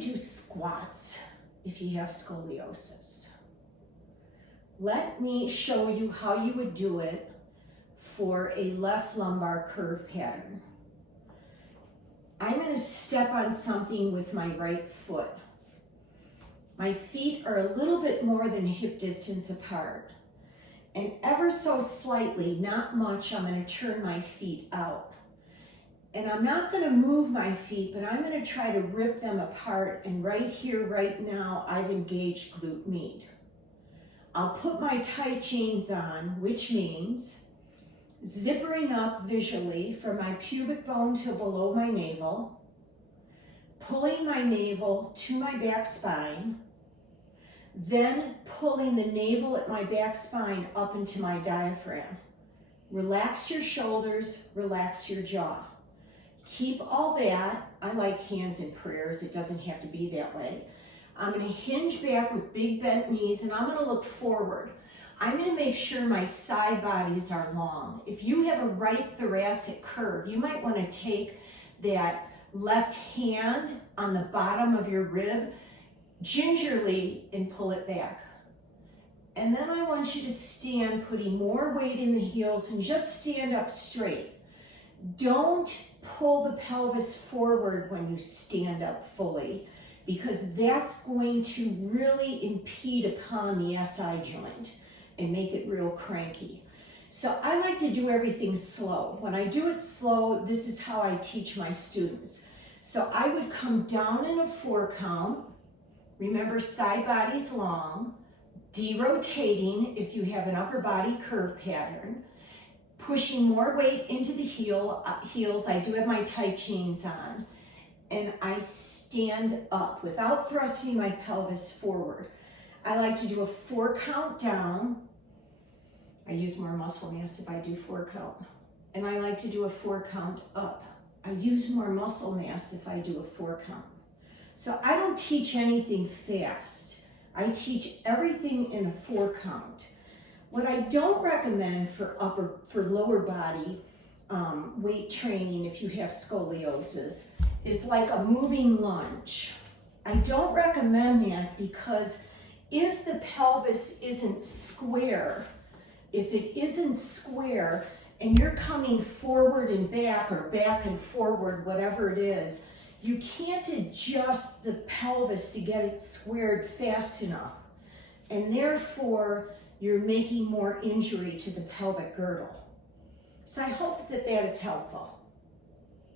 to do squats if you have scoliosis. Let me show you how you would do it for a left lumbar curve pattern. I'm going to step on something with my right foot. My feet are a little bit more than hip distance apart. And ever so slightly, not much, I'm going to turn my feet out. And I'm not going to move my feet, but I'm going to try to rip them apart. And right here, right now, I've engaged glute med. I'll put my tight jeans on, which means zippering up visually from my pubic bone to below my navel, pulling my navel to my back spine, then pulling the navel at my back spine up into my diaphragm. Relax your shoulders, relax your jaw. Keep all that. I like hands and prayers. It doesn't have to be that way. I'm going to hinge back with big bent knees, and I'm going to look forward. I'm going to make sure my side bodies are long. If you have a right thoracic curve, you might want to take that left hand on the bottom of your rib gingerly and pull it back. And then I want you to stand, putting more weight in the heels, and just stand up straight. Don't pull the pelvis forward when you stand up fully, because that's going to really impede upon the SI joint and make it real cranky. So I like to do everything slow. When I do it slow, this is how I teach my students. So I would come down in a 4 count. Remember, side body's long. Derotating if you have an upper body curve pattern. Pushing more weight into the heels. I do have my tight jeans on. And I stand up without thrusting my pelvis forward. I like to do a 4 count down. I use more muscle mass if I do 4 count. And I like to do a 4 count up. I use more muscle mass if I do a 4 count. So I don't teach anything fast. I teach everything in a 4 count. What I don't recommend for lower body weight training if you have scoliosis is like a moving lunge. I don't recommend that, because if the pelvis isn't square, and you're coming forward and back or back and forward, whatever it is, you can't adjust the pelvis to get it squared fast enough. And therefore, you're making more injury to the pelvic girdle. So I hope that is helpful.